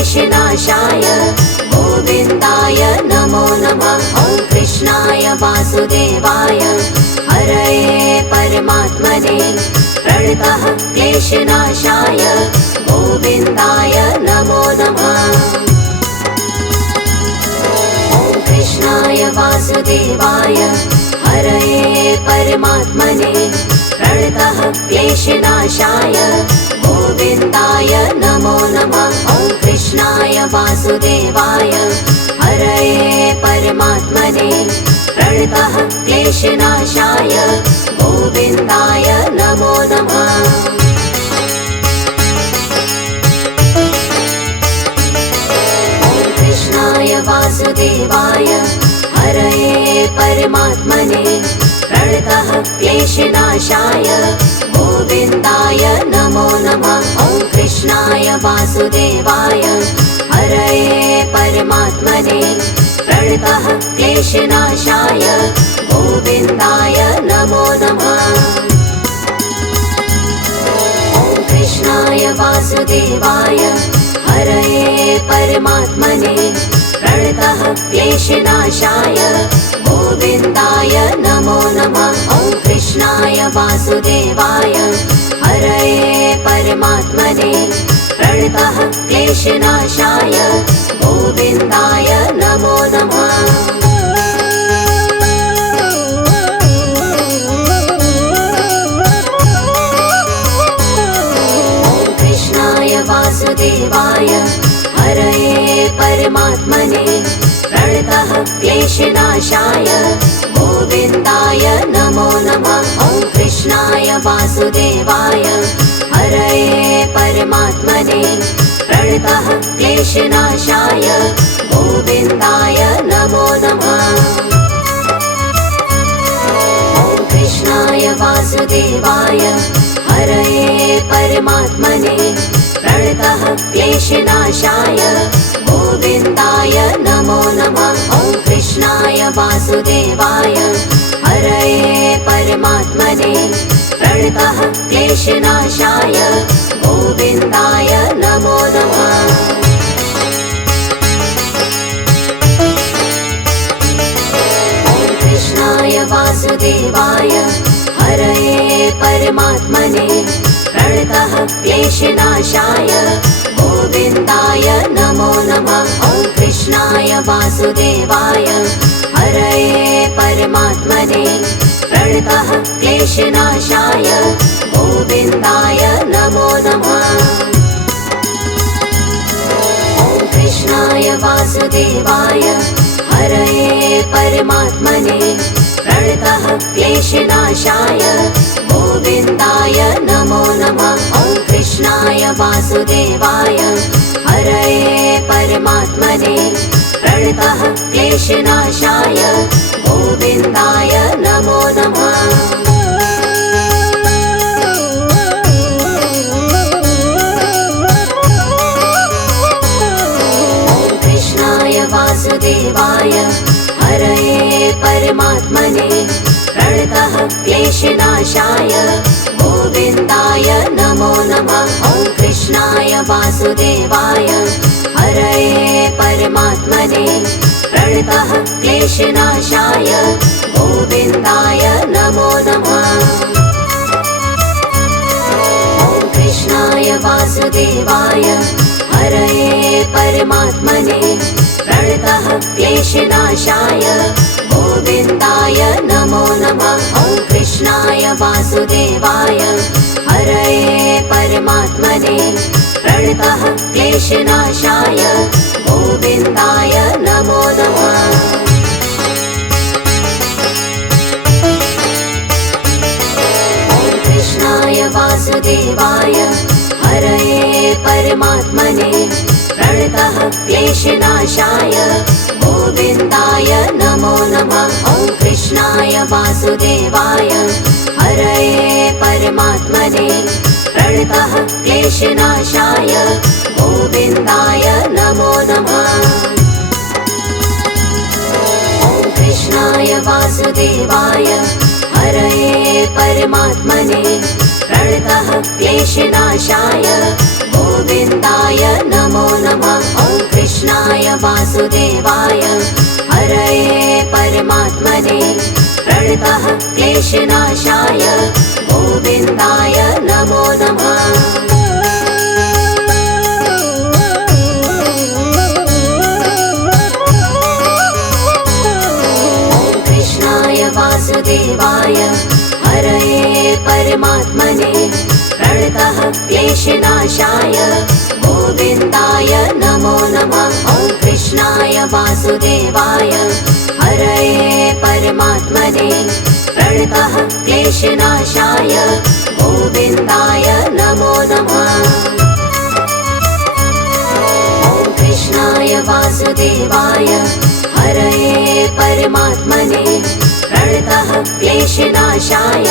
क्लेशनाशाय गोविन्दाय नमो नमः। ॐ कृष्णाय वासुदेवाय हरये परमात्मने प्रणतः क्लेशनाशाय गोविन्दाय नमो नमः। ॐ कृष्णाय वासुदेवाय हरये परमात्मने प्रणतः क्लेशनाशाय गोविन्दाय नमो नमः। ॐ कृष्णाय वासुदेवाय हरये परमात्मने प्रणतः क्लेशनाशाय गोविन्दाय नमो नमः। ॐ कृष्णाय वासुदेवाय हरये परमात्मने प्रणतः क्लेशनाशाय गोविन्दाय नमो नमः। ॐ कृष्णाय वासुदेवाय हरये परमात्मने प्रणतः क्लेशनाशाय गोविन्दाय नमो नमः। ॐ कृष्णाय वासुदेवाय हरये परमात्मने प्रणतः क्लेशनाशाय गोविन्दाय नमो नमः। ॐ कृष्णाय वासुदेवाय हरये परमात्मने प्रणतः क्लेशनाशाय गोविन्दाय नमो नमः। ॐ कृष्णाय वासुदेवाय हरये परमात्मने प्रणतः क्लेशनाशाय गोविन्दाय नमो नमः। ॐ कृष्णाय वासुदेवाय हरये परमात्मने प्रणतः क्लेशनाशाय गोविन्दाय नमो नमः। ॐ कृष्णाय वासुदेवाय हरये परमात्मने प्रणतः क्लेशनाशाय गोविन्दाय नमो नमः। ॐ कृष्णाय वासुदेवाय हरये परमात्मने प्रणतः क्लेशनाशाय गोविन्दाय नमो नमः। ॐ कृष्णाय वासुदेवाय हरये परमात्मने प्रणतः क्लेशनाशाय गोविन्दाय नमो नमः। ॐ कृष्णाय वासुदेवाय हरये परमात्मने प्रणतः क्लेशनाशाय गोविन्दाय नमो नमः। ॐ कृष्णाय वासुदेवाय हरये परमात्मने प्रणतः क्लेशनाशाय गोविन्दाय नमो नमः। ॐ कृष्णाय वासुदेवाय हरये परमात्मने प्रणतः क्लेशनाशाय गोविन्दाय नमो नमः। ॐ कृष्णाय वासुदेवाय हरये परमात्मने प्रणतः क्लेशनाशाय गोविन्दाय नमो नमः। ॐ कृष्णाय वासुदेवाय हरये परमात्मने प्रणतः क्लेशनाशाय गोविन्दाय नमो नमः। ॐ कृष्णाय वासुदेवाय हरये परमात्मने प्रणतः क्लेशनाशाय गोविन्दाय नमो नमः। ॐ कृष्णाय वासुदेवाय हरये परमात्मने प्रणतः क्लेशनाशाय गोविन्दाय नमो नमः। ॐ कृष्णाय वासुदेवाय हरये परमात्मने प्रणतः क्लेशनाशाय गोविन्दाय नमो नमः। ॐ कृष्णाय वासुदेवाय हरये परमात्मने प्रणतः क्लेशनाशाय गोविन्दाय नमो नमः। ॐ कृष्णाय वासुदेवाय हरये परमात्मने प्रणतः क्लेशनाशाय गोविन्दाय नमो नमः। वासुदेवाय हरये परमात्मने प्रणतः क्लेशनाशाय गोविन्दाय नमो नमः। वासुदेवाय हरये परमात्मने प्रणतः क्लेशनाशाय गोविन्दाय नमो नमः। ॐ कृष्णाय वासुदेवाय हरये परमात्मने प्रणतः क्लेशनाशाय गोविन्दाय नमो नमः। ॐ कृष्णाय वासुदेवाय हरये परमात्मने प्रणतः क्लेशनाशाय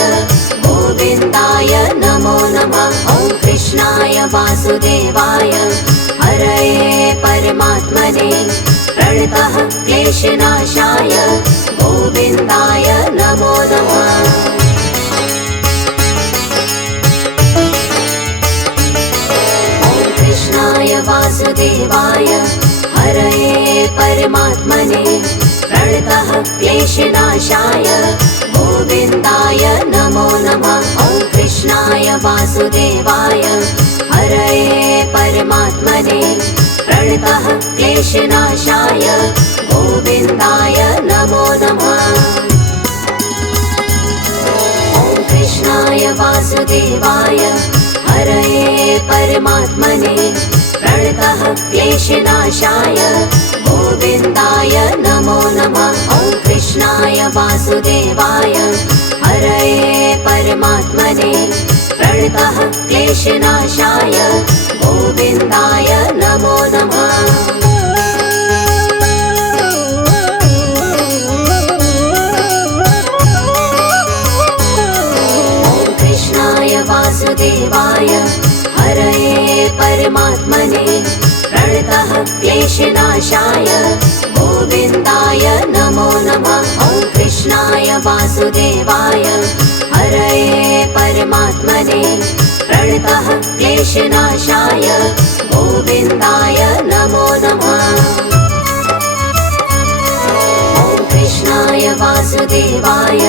गोविन्दाय नमो नमः। ॐ कृष्णाय वासुदेवाय हरये परमात्मने प्रणतः क्लेशनाशाय गोविन्दाय नमो नमः। ॐ कृष्णाय वासुदेवाय हरये परमात्मने प्रणतः क्लेशनाशाय गोविन्दाय नमो नमः। ॐ कृष्णाय वासुदेवाय हरये परमात्मने प्रणतः क्लेशनाशाय गोविन्दाय नमो नमः। ॐ कृष्णाय वासुदेवाय हरये परमात्मने प्रणतः क्लेशनाशाय गोविन्दाय नमो नमः। ॐ कृष्णाय वासुदेवाय हरये परमात्मने प्रणतः क्लेशनाशाय गोविन्दाय नमो नमः। ॐ कृष्णाय वासुदेवाय हरये परमात्मने प्रणतः क्लेशनाशाय गोविन्दाय नमो नमः। ॐ कृष्णाय वासुदेवाय हरये परमात्मने प्रणतः क्लेशनाशाय गोविन्दाय नमो नमः। ॐ कृष्णाय वासुदेवाय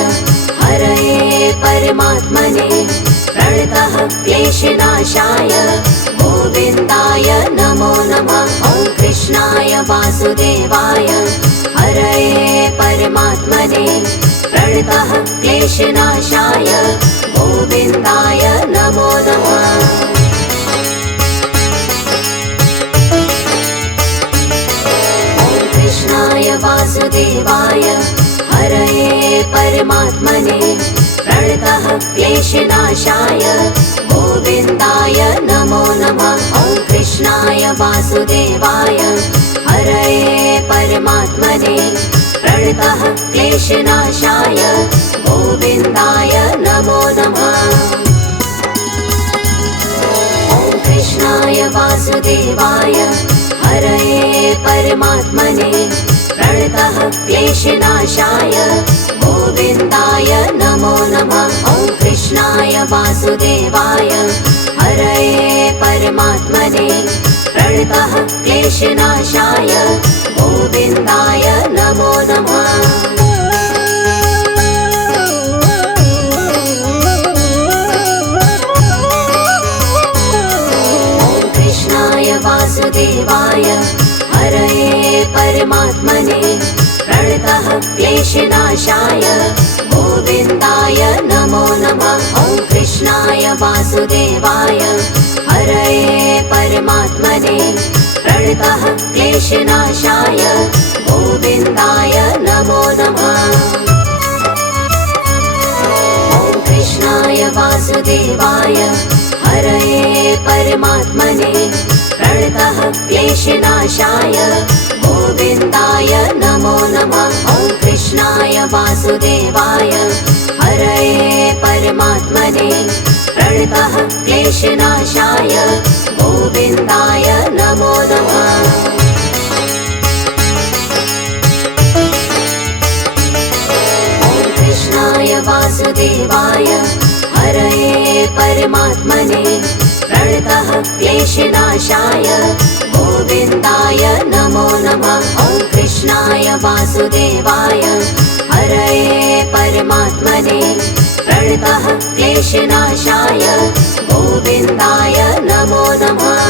हरये परमात्मने प्रणतः क्लेशनाशाय गोविन्दाय नमो नमः। ॐ कृष्णाय वासुदेवाय हरये परमात्मने प्रणतः क्लेशनाशाय गोविन्दाय नमो नमः। ॐ कृष्णाय वासुदेवाय हरये परमात्मने प्रणतः क्लेशनाशाय गोविन्दाय नमो नमः। ॐ कृष्णाय वासुदेवाय हरये परमात्मने प्रणतः क्लेशनाशाय गोविन्दाय नमो नमः। ॐ कृष्णाय वासुदेवाय हरये परमात्मने प्रणतः क्लेशनाशाय गोविन्दाय नमो नमः। ॐ कृष्णाय वासुदेवाय हरये परमात्मने प्रणतः क्लेशनाशाय गोविन्दाय नमो नमः। ॐ कृष्णाय वासुदेवाय हरये परमात्मने प्रणतः क्लेशनाशाय गोविन्दाय नमो नमः। ॐ कृष्णाय वासुदेवाय हरये परमात्मने प्रणतः क्लेशनाशाय गोविन्दाय नमो नमः। ॐ कृष्णाय वासुदेवाय हरये परमात्मने प्रणतः क्लेशनाशाय गोविन्दाय नमो नमः। ॐ कृष्णाय वासुदेवाय हरये परमात्मने प्रणतः क्लेशनाशाय गोविन्दाय नमो नमः। ॐ कृष्णाय वासुदेवाय हरये परमात्मने प्रणतः क्लेशनाशाय गोविन्दाय नमो नमः। वासुदेवाय हरये परमात्मने प्रणतः क्लेशनाशाय गोविन्दाय नमो नमः।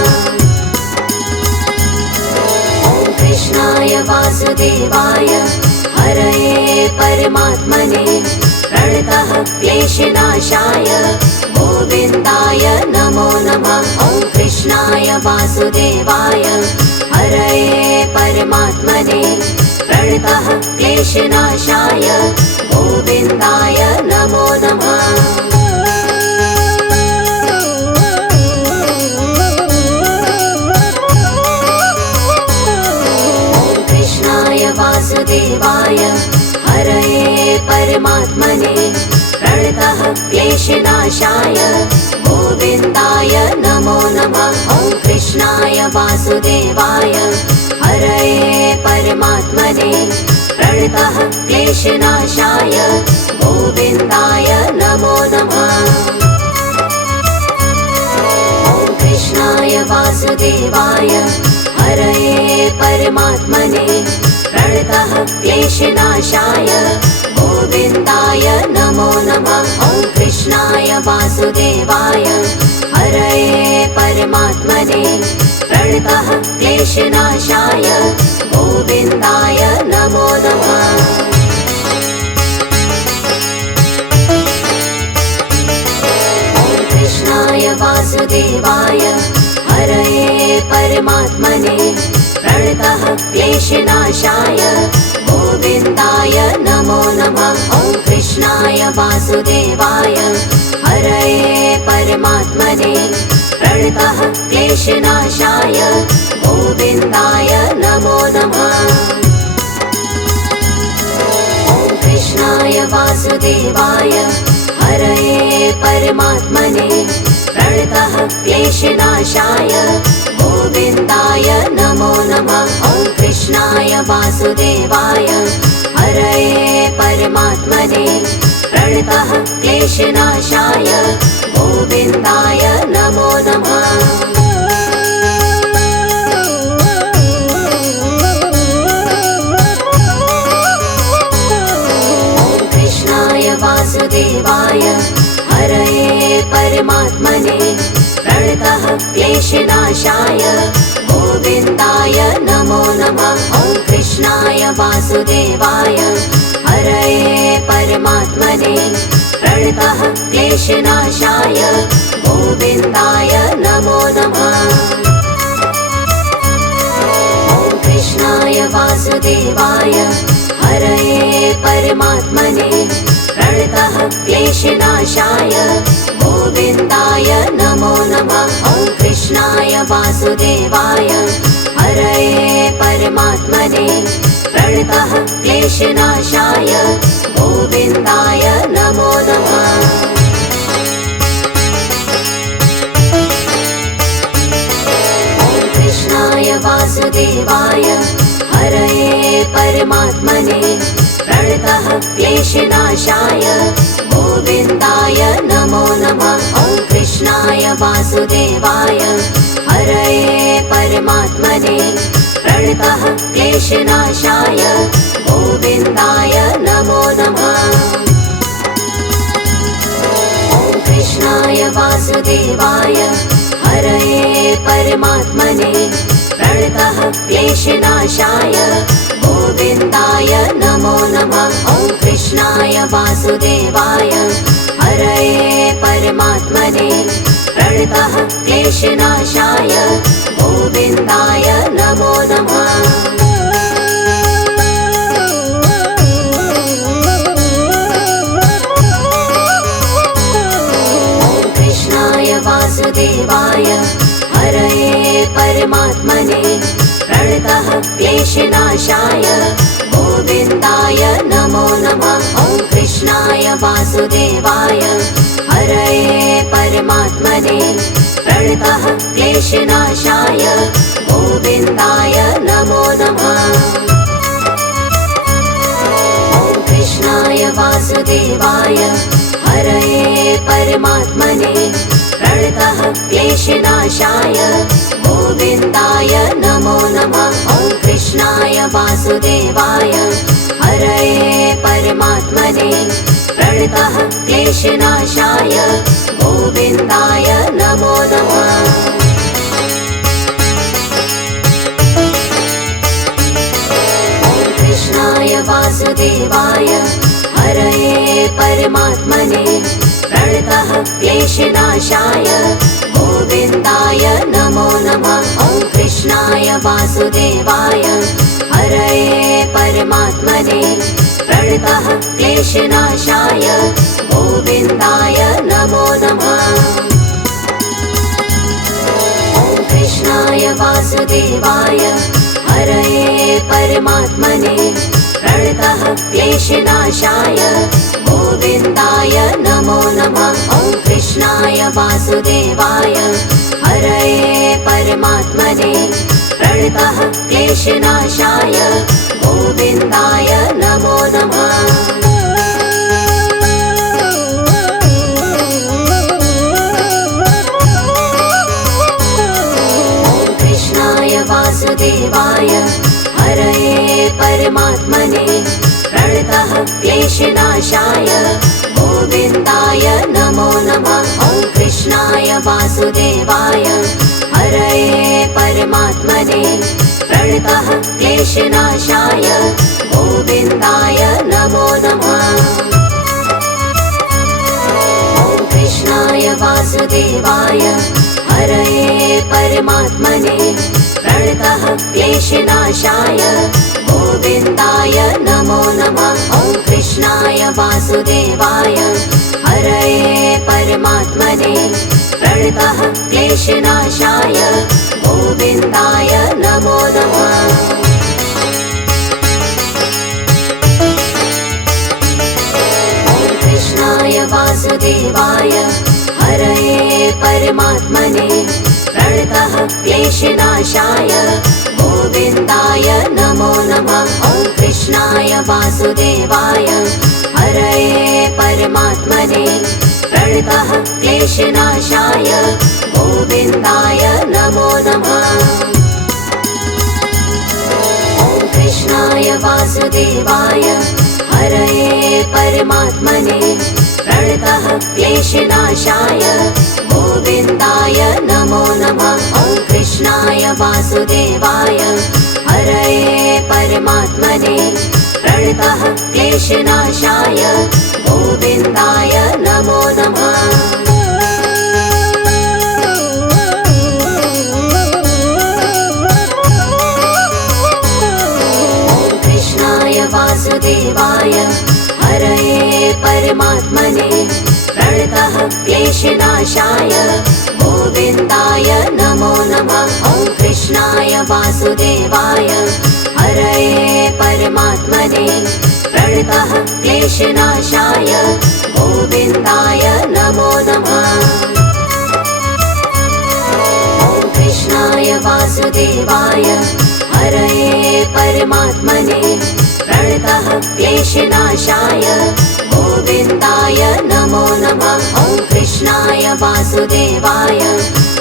ॐ कृष्णाय वासुदेवाय हरये परमात्मने प्रणतः क्लेशनाशाय गोविन्दाय नमो नमः। ॐ कृष्णाय वासुदेवाय हरये परमात्मने प्रणतः क्लेशनाशाय गोविन्दाय नमो नमः। ॐ कृष्णाय वासुदेवाय हरये परमात्मने प्रणतः क्लेशनाशाय गोविन्दाय नमो नमः। ॐ कृष्णाय वासुदेवाय हरये परमात्मने प्रणतः क्लेशनाशाय गोविन्दाय नमो नमः। ॐ कृष्णाय वासुदेवाय हरये परमात्मने प्रणतः क्लेशनाशाय गोविन्दाय नमो नमः। ॐ कृष्णाय वासुदेवाय हरये परमात्मने प्रणतः क्लेशनाशाय गोविन्दाय नमो नमः। ॐ कृष्णाय वासुदेवाय हरये परमात्मने प्रणतः क्लेशनाशाय गोविन्दाय नमो नमः। ॐ कृष्णाय वासुदेवाय हरये परमात्मने प्रणतः क्लेशनाशाय गोविन्दाय नमो नमः। ॐ कृष्णाय वासुदेवाय हरये परमात्मने प्रणतः क्लेशनाशाय गोविन्दाय नमो नमः। ॐ कृष्णाय वासुदेवाय हरये परमात्मने प्रणतः क्लेशनाशाय गोविन्दाय नमो नमः। ॐ कृष्णाय वासुदेवाय हरये परमात्मने प्रणतः क्लेशनाशाय गोविन्दाय नमो नमः। ॐ कृष्णाय वासुदेवाय हरये परमात्मने प्रणतः क्लेशनाशाय गोविन्दाय नमो नमः। ॐ कृष्णाय वासुदेवाय हरये परमात्मने प्रणतः क्लेशनाशाय गोविन्दाय नमो नमः। ॐ कृष्णाय वासुदेवाय हरये परमात्मने प्रणतः क्लेशनाशाय गोविन्दाय नमो नमः। ॐ कृष्णाय वासुदेवाय हरये परमात्मने प्रणतः क्लेशनाशाय गोविन्दाय नमो नमः। ॐ कृष्णाय वासुदेवाय हरये परमात्मने प्रणतः क्लेशनाशाय गोविन्दाय नमो नमः। ॐ कृष्णाय वासुदेवाय हरये परमात्मने प्रणतः क्लेशनाशाय गोविन्दाय नमो नमः। ॐ कृष्णाय वासुदेवाय हरये परमात्मने प्रणतः क्लेशनाशाय गोविन्दाय नमो नमः। ॐ कृष्णाय वासुदेवाय हरये परमात्मने प्रणतः क्लेशनाशाय गोविन्दाय नमो नमः। ॐ कृष्णाय वासुदेवाय हरये परमात्मने प्रणतः क्लेशनाशाय गोविन्दाय नमो नमः। ॐ कृष्णाय वासुदेवाय हरये परमात्मने प्रणतः क्लेशनाशाय गोविन्दाय नमो नमः। ॐ कृष्णाय वासुदेवाय क्लेशनाशाय गोविन्दाय नमो नमः। कृष्णाय वासुदेवाय हरये परमात्मने प्रणतः क्लेशनाशाय गोविन्दाय नमो नमः। ॐ कृष्णाय वासुदेवाय हरये परमात्मने प्रणतः क्लेशनाशाय गोविन्दाय नमो नमः। ॐ कृष्णाय वासुदेवाय हरये परमात्मने प्रणतः क्लेशनाशाय गोविन्दाय नमो नमः। ॐ कृष्णाय वासुदेवाय हरये परमात्मने प्रणतः क्लेशनाशाय गोविन्दाय नमो नमः। वासुदेवाय हरये परमात्मने प्रणतः क्लेशनाशाय गोविन्दाय नमो नमः। ॐ कृष्णाय वासुदेवाय हरये परमात्मने प्रणतः क्लेशनाशाय गोविन्दाय नमो नमः। ॐ कृष्णाय वासुदेवाय हरये परमात्मने प्रणतः क्लेशनाशाय गोविन्दाय नमो नमः। ॐ कृष्णाय वासुदेवाय हरये परमात्मने प्रणतः क्लेशनाशाय गोविन्दाय नमो नमः। ॐ कृष्णाय वासुदेवाय हरये परमात्मने प्रणतः क्लेशनाशाय गोविन्दाय नमो नमः। ॐ कृष्णाय वासुदेवाय हरये परमात्मने प्रणतः क्लेशनाशाय गोविन्दाय नमो नमः। ॐ कृष्णाय वासुदेवाय हरये परमात्मने प्रणतः क्लेशनाशाय गोविन्दाय नमो नमः। ॐ कृष्णाय वासुदेवाय हरये परमात्मने प्रणतः क्लेशनाशाय गोविन्दाय नमो नमः। ॐ कृष्णाय वासुदेवाय हरये परमात्मने प्रणतः क्लेशनाशाय गोविन्दाय नमो नमः। ॐ कृष्णाय वासुदेवाय हरये परमात्मने प्रणतः क्लेशनाशाय गोविन्दाय नमो नमः। ॐ कृष्णाय वासुदेवाय हरये परमात्मने प्रणतः क्लेशनाशाय गोविन्दाय नमो नमः। ॐ कृष्णाय वासुदेवाय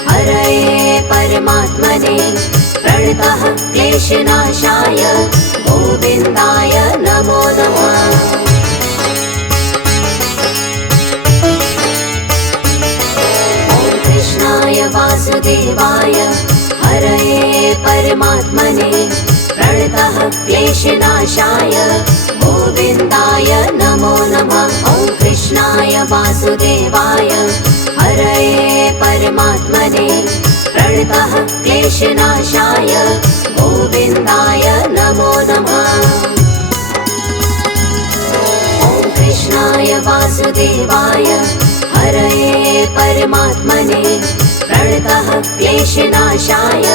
हरये परमात्मने प्रणतः क्लेशनाशाय गोविन्दाय नमो नमः। ॐ कृष्णाय वासुदेवाय हरये परमात्मने प्रणतः क्लेशनाशाय गोविन्दाय नमो नमः। ॐ कृष्णाय वासुदेवाय हरये परमात्मने प्रणतः क्लेशनाशाय गोविन्दाय नमो नमः। ॐ कृष्णाय वासुदेवाय हरये परमात्मने प्रणतः क्लेशनाशाय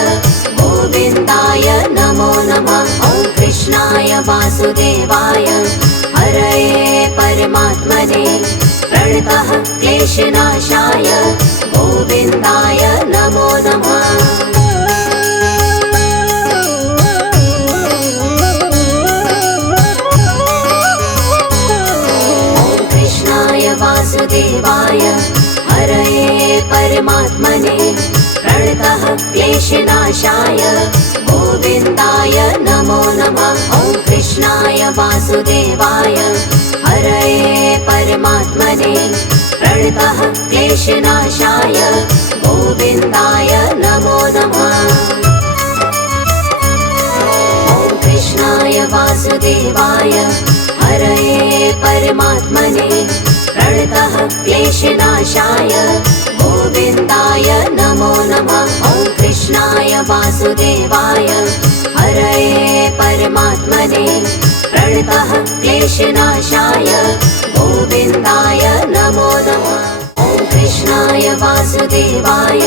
गोविन्दाय नमो नमः। ॐ कृष्णाय वासुदेवाय हरये परमात्मने प्रणतः क्लेशनाशाय गोविन्दाय नमो नमः। ॐ कृष्णाय वासुदेवाय हरये परमात्मने प्रणतः क्लेशनाशाय गोविन्दाय नमो नमः। ॐ कृष्णाय वासुदेवाय हरये परमात्मने प्रणतः क्लेशनाशाय गोविन्दाय नमो नमः। ॐ कृष्णाय वासुदेवाय हरये परमात्मने प्रणतः क्लेशनाशाय गोविन्दाय नमो नमः। ॐ कृष्णाय वासुदेवाय हरये परमात्मने प्रणतः क्लेशनाशाय गोविन्दाय नमो नमः। ॐ कृष्णाय वासुदेवाय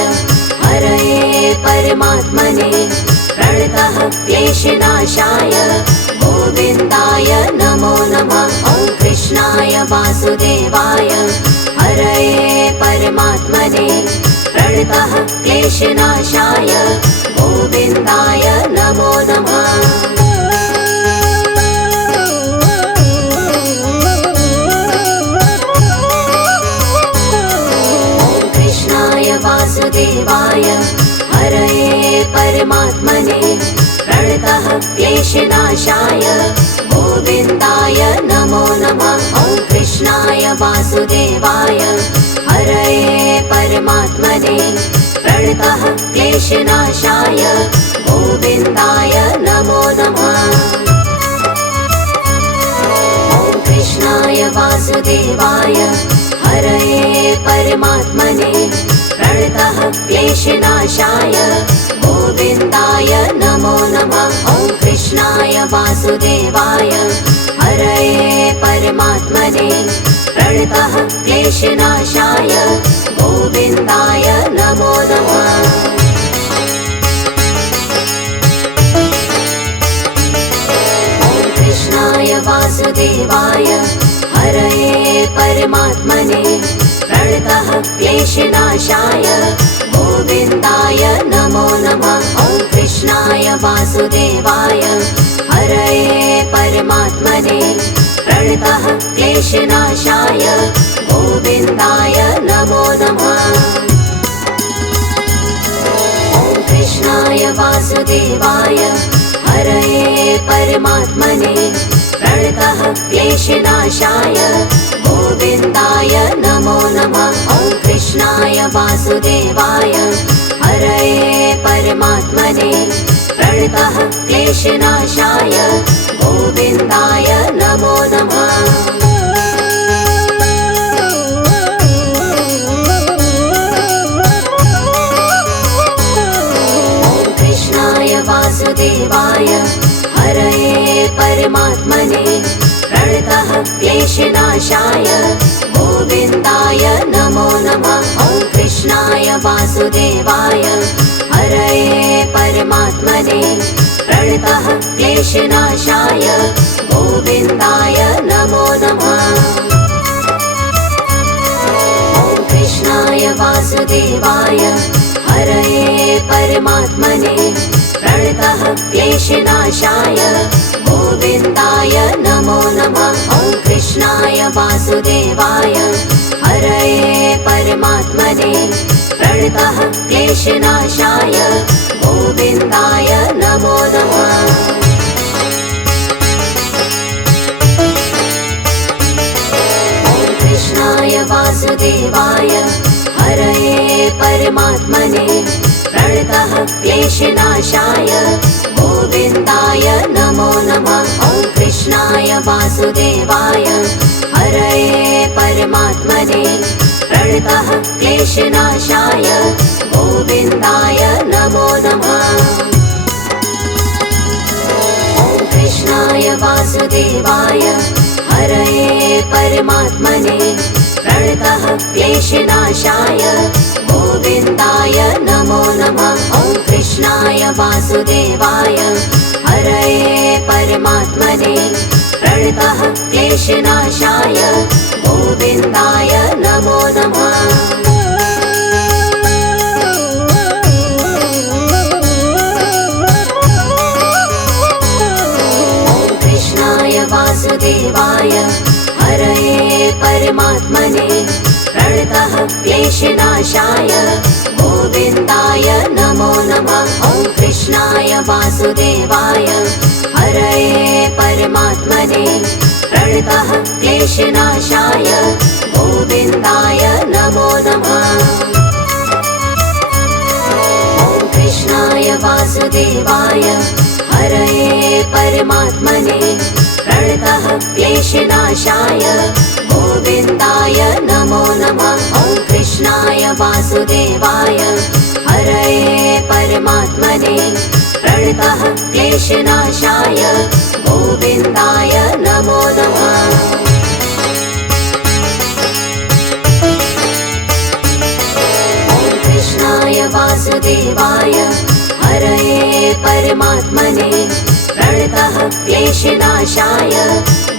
हरये परमात्मने प्रणतः क्लेशनाशाय गोविन्दाय नमो नमः। ॐ कृष्णाय वासुदेवाय हरये परमात्मने प्रणतः क्लेशनाशाय गोविन्दाय नमो नमः। वासुदेवाय हरये परमात्मने प्रणतः क्लेशनाशाय गोविन्दाय नमो नमः। ॐ कृष्णाय वासुदेवाय हरये परमात्मने प्रणतः क्लेशनाशाय गोविन्दाय नमो नमः। ॐ कृष्णाय वासुदेवाय हरये परमात्मने प्रणतः क्लेशनाशाय गोविन्दाय नमो नमः। ॐ कृष्णाय वासुदेवाय हरये परमात्मने प्रणतः क्लेशनाशाय गोविन्दाय नमो नमः। ॐ कृष्णाय वासुदेवाय हरये परमात्मने प्रणतः क्लेशनाशाय गोविन्दाय नमो नमः। ॐ कृष्णाय वासुदेवाय हरये परमात्मने प्रणतः क्लेशनाशाय गोविन्दाय नमो नमः। ॐ कृष्णाय वासुदेवाय हरये परमात्मने प्रणतः क्लेशनाशाय गोविन्दाय नमो नमः। ॐ कृष्णाय वासुदेवाय हरये परमात्मने प्रणतः क्लेशनाशाय गोविन्दाय नमो नमः। ॐ कृष्णाय वासुदेवाय हरये परमात्मने प्रणतः क्लेशनाशाय गोविन्दाय नमो नमः। ॐ कृष्णाय वासुदेवाय हरये परमात्मने प्रणतः क्लेशनाशाय गोविन्दाय नमो नमः। ॐ कृष्णाय वासुदेवाय हरये परमात्मने प्रणतः क्लेशनाशाय गोविन्दाय नमो नमः। ॐ कृष्णाय वासुदेवाय हरये परमात्मने प्रणतः क्लेशनाशाय गोविन्दाय नमो नमः। ॐ कृष्णाय वासुदेवाय हरये परमात्मने प्रणतः क्लेशनाशाय गोविन्दाय नमो नमः। ॐ कृष्णाय वासुदेवाय हरये परमात्मने प्रणतः क्लेशनाशाय गोविन्दाय नमो नमः। ॐ कृष्णाय वासुदेवाय हरये परमात्मने प्रणतः क्लेशनाशाय गोविन्दाय नमो नमः। ॐ कृष्णाय वासुदेवाय हरये परमात्मने प्रणतः क्लेशनाशाय गोविन्दाय नमो नमः। ॐ कृष्णाय वासुदेवाय हरये परमात्मने प्रणतः क्लेशनाशाय गोविन्दाय नमो नमः। ॐ कृष्णाय वासुदेवाय हरये परमात्मने प्रणतः क्लेशनाशाय गोविन्दाय नमो नमः। ॐ कृष्णाय वासुदेवाय हरये परमात्मने प्रणतः क्लेशनाशाय गोविन्दाय नमो नमः। ॐ कृष्णाय वासुदेवाय हरये परमात्मने प्रणतः क्लेशनाशाय गोविन्दाय नमो नमः। ॐ कृष्णाय वासुदेवाय हरये परमात्मने प्रणतः क्लेशनाशाय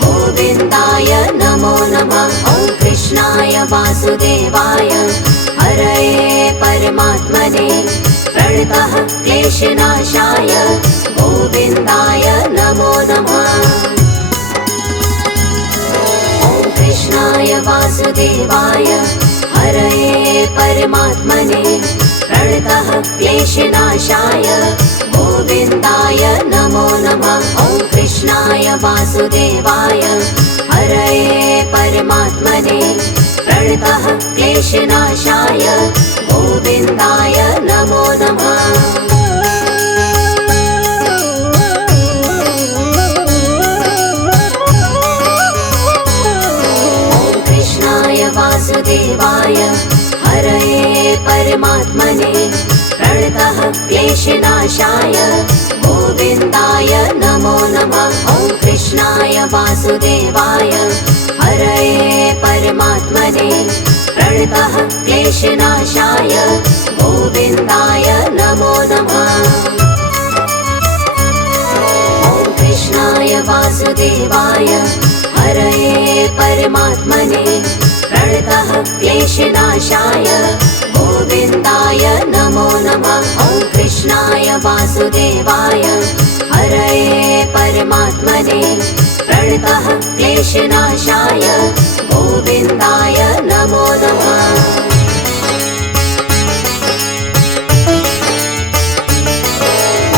गोविन्दाय नमो नमः। ॐ कृष्णाय वासुदेवाय हरये परमात्मने प्रणतः क्लेशनाशाय गोविन्दाय नमो नमः। ॐ कृष्णाय वासुदेवाय हरये परमात्मने प्रणतः क्लेशनाशाय गोविन्दाय नमो नमः। ॐ कृष्णाय वासुदेवाय हरये परमात्मने प्रणतः क्लेशनाशाय गोविन्दाय नमो नमः। ॐ कृष्णाय वासुदेवाय हरये परमात्मने प्रणतः क्लेशनाशाय गोविन्दाय नमो नमः। ॐ कृष्णाय वासुदेवाय हरये परमात्मने प्रणतः क्लेशनाशाय गोविन्दाय नमो नमः। ॐ कृष्णाय वासुदेवाय हरये परमात्मने प्रणतः क्लेशनाशाय गोविन्दाय नमो नमः। ॐ कृष्णाय वासुदेवाय हरये परमात्मने प्रणतः क्लेशनाशाय गोविन्दाय नमो नमः।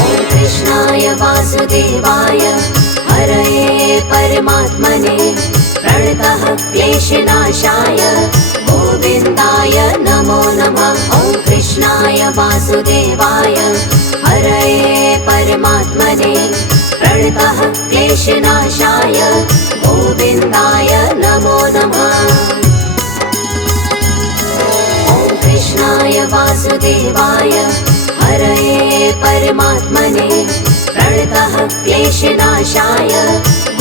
ॐ कृष्णाय वासुदेवाय हरये परमात्मने प्रणतः क्लेशनाशाय गोविन्दाय नमो नमः। ॐ कृष्णाय वासुदेवाय हरये परमात्मने प्रणतः क्लेशनाशाय गोविन्दाय नमो नमः। ॐ कृष्णाय वासुदेवाय हरये परमात्मने प्रणतः क्लेशनाशाय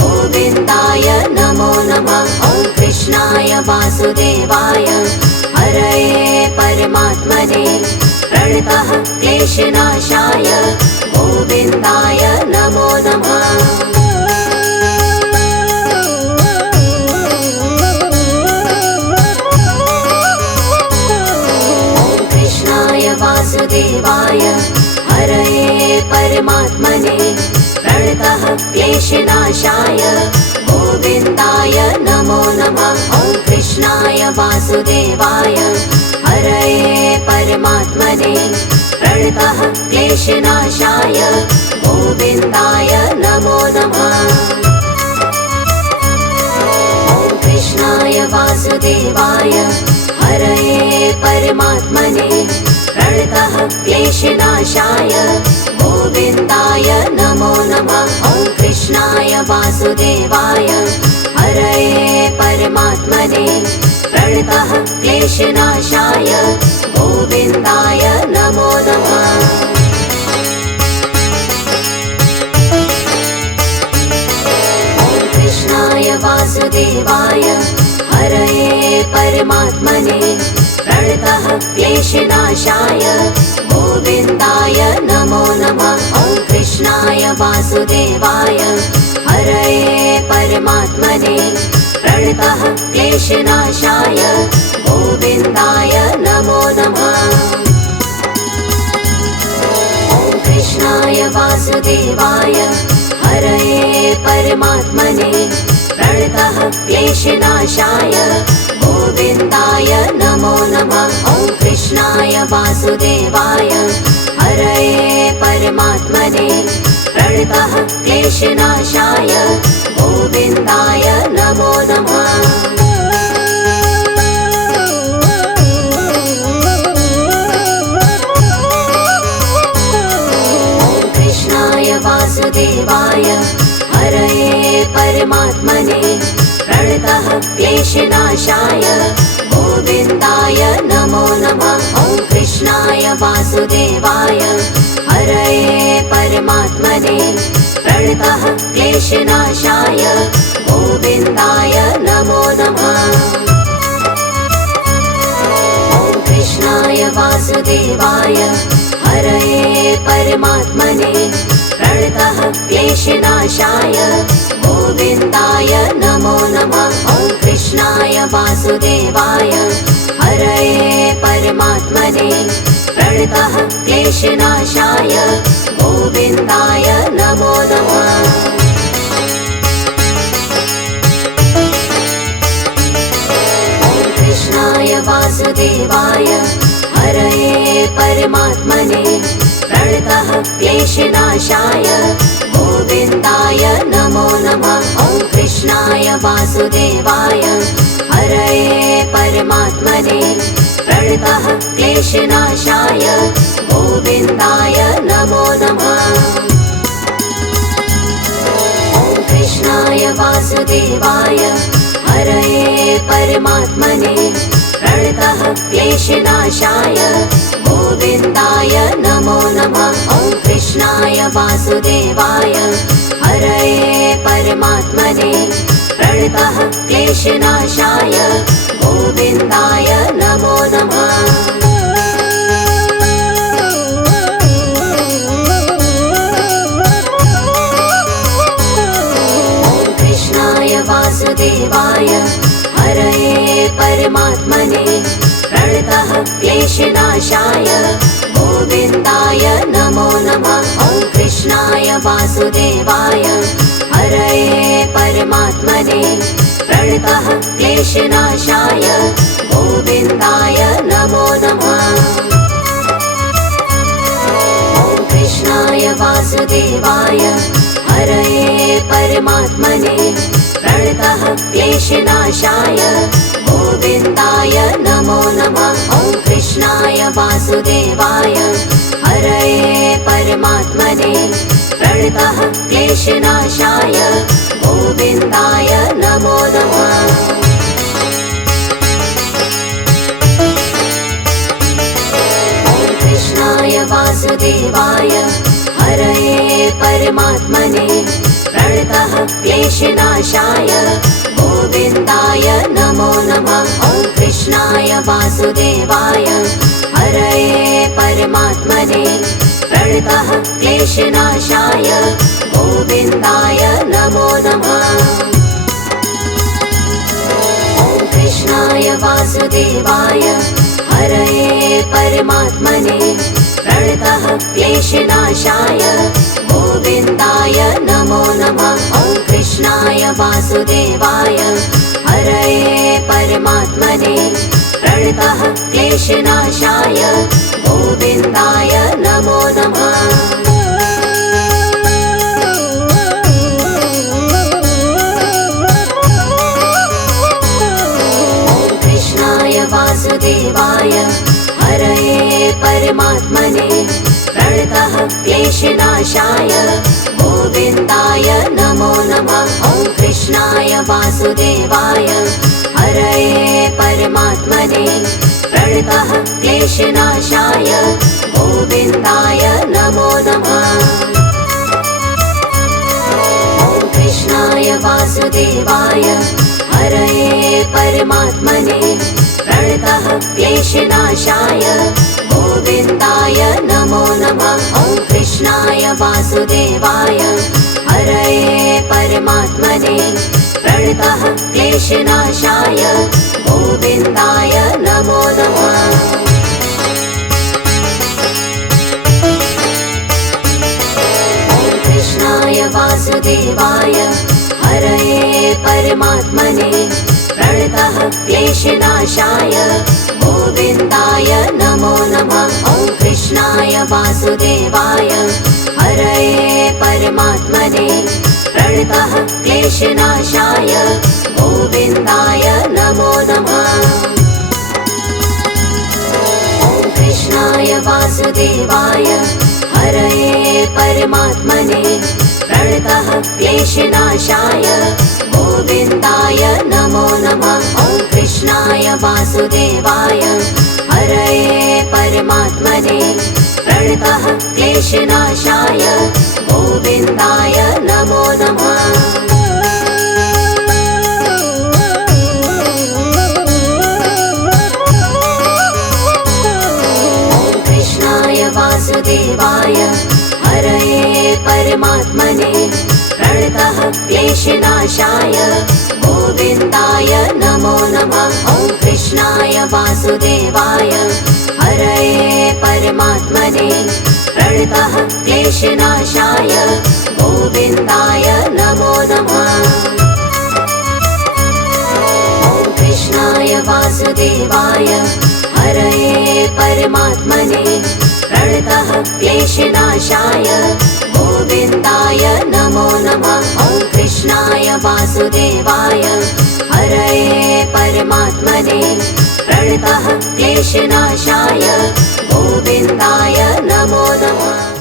गोविन्दाय नमो नमः। ॐ कृष्णाय वासुदेवाय हरये परमात्मने प्रणतः क्लेशनाशाय गोविन्दाय नमो नमः। ॐ कृष्णाय वासुदेवाय हरये परमात्मने प्रणतः क्लेशनाशाय गोविन्दाय नमो नमः। ॐ कृष्णाय वासुदेवाय हरये परमात्मने प्रणतः क्लेशनाशाय गोविन्दाय नमो नमः। ॐ कृष्णाय वासुदेवाय हरये परमात्मने प्रणतः क्लेशनाशाय गोविन्दाय नमो नमः। ॐ कृष्णाय वासुदेवाय हरये परमात्मने प्रणतः क्लेशनाशाय गोविन्दाय नमो नमः। ॐ कृष्णाय वासुदेवाय हरये परमात्मने प्रणतः क्लेशनाशाय गोविन्दाय नमो नमः। ॐ कृष्णाय वासुदेवाय हरये परमात्मने प्रणतः क्लेशनाशाय गोविन्दाय नमो नमः। ॐ कृष्णाय वासुदेवाय हरये परमात्मने प्रणतः क्लेशनाशाय गोविन्दाय नमो नमः। ॐ कृष्णाय वासुदेवाय हरये परमात्मने प्रणतः क्लेशनाशाय गोविन्दाय नमो वासुदेवाय हरये परमात्मने प्रणतः क्लेशनाशाय गोविन्दाय नमो नमः। ॐ कृष्णाय वासुदेवाय हरये परमात्मने प्रणतः क्लेशनाशाय गोविन्दाय नमो नमः। ॐ कृष्णाय वासुदेवाय हरये परमात्मने प्रणतः क्लेशनाशाय गोविन्दाय नमो नमः। ॐ कृष्णाय वासुदेवाय हरये परमात्मने प्रणतः क्लेशनाशाय गोविन्दाय नमो नमः। ॐ कृष्णाय वासुदेवाय हरये परमात्मने प्रणतः क्लेशनाशाय गोविन्दाय नमो नमः। ॐ कृष्णाय वासुदेवाय हरये परमात्मने प्रणतः क्लेशनाशाय गोविन्दाय नमो नमः। ॐ कृष्णाय वासुदेवाय हरये परमात्मने प्रणतः क्लेशनाशाय गोविन्दाय नमो नमः। ॐ कृष्णाय वासुदेवाय हरये परमात्मने प्रणतः क्लेशनाशाय गोविन्दाय नमो नमः। ॐ कृष्णाय वासुदेवाय हरये परमात्मने प्रणतः क्लेशनाशाय गोविन्दाय नमो नमः। ॐ कृष्णाय वासुदेवाय हरये परमात्मने प्रणतः क्लेशनाशाय गोविन्दाय नमो नमः। ॐ कृष्णाय वासुदेवाय हरये परमात्मने प्रणतः क्लेशनाशाय गोविन्दाय नमो नमः। ॐ कृष्णाय वासुदेवाय हरये परमात्मने प्रणतः क्लेशनाशाय गोविन्दाय नमो नमः। ॐ कृष्णाय वासुदेवाय हरये परमात्मने प्रणतः क्लेशनाशाय गोविन्दाय नमो नमः। ॐ कृष्णाय वासुदेवाय हरये परमात्मने प्रणतः क्लेशनाशाय गोविन्दाय नमो नमः। ॐ कृष्णाय वासुदेवाय हरये परमात्मने प्रणतः क्लेशनाशाय गोविन्दाय नमो नमः। ॐ कृष्णाय वासुदेवाय हरये परमात्मने प्रणतः क्लेशनाशाय गोविन्दाय नमो नमः। ॐ कृष्णाय वासुदेवाय हरये परमात्मने प्रणतः क्लेशनाशाय गोविन्दाय नमो नमः। ॐ कृष्णाय वासुदेवाय हरये परमात्मने प्रणतः क्लेशनाशाय गोविन्दाय नमो नमः। ॐ कृष्णाय वासुदेवाय हरये परमात्मने प्रणतः क्लेशनाशाय गोविन्दाय नमो नमः। ॐ कृष्णाय वासुदेवाय हरये परमात्मने प्रणतः क्लेशनाशाय गोविन्दाय नमो नमः। ॐ कृष्णाय वासुदेवाय हरये परमात्मने प्रणतः क्लेशनाशाय गोविन्दाय नमो नमः। ॐ कृष्णाय वासुदेवाय हरये परमात्मने प्रणतः क्लेशनाशाय गोविन्दाय नमो नमः। ॐ कृष्णाय वासुदेवाय हरये परमात्मने क्लेशनाशाय गोविन्दाय नमो नमः। ॐ कृष्णाय वासुदेवाय हरये परमात्मने प्रणतः क्लेशनाशाय गोविन्दाय नमो नमः। वासुदेवाय हरये परमात्मने प्रणतः क्लेशनाशाय गोविन्दाय नमो नमः। ॐ कृष्णाय वासुदेवाय हरये परमात्मने प्रणतः क्लेशनाशाय गोविन्दाय नमो नमः। ॐ कृष्णाय वासुदेवाय हरये परमात्मने प्रणतः क्लेशनाशाय गोविन्दाय नमो नमः। ॐ कृष्णाय वासुदेवाय हरये परमात्मने प्रणतः क्लेशनाशाय गोविन्दाय नमो नमः।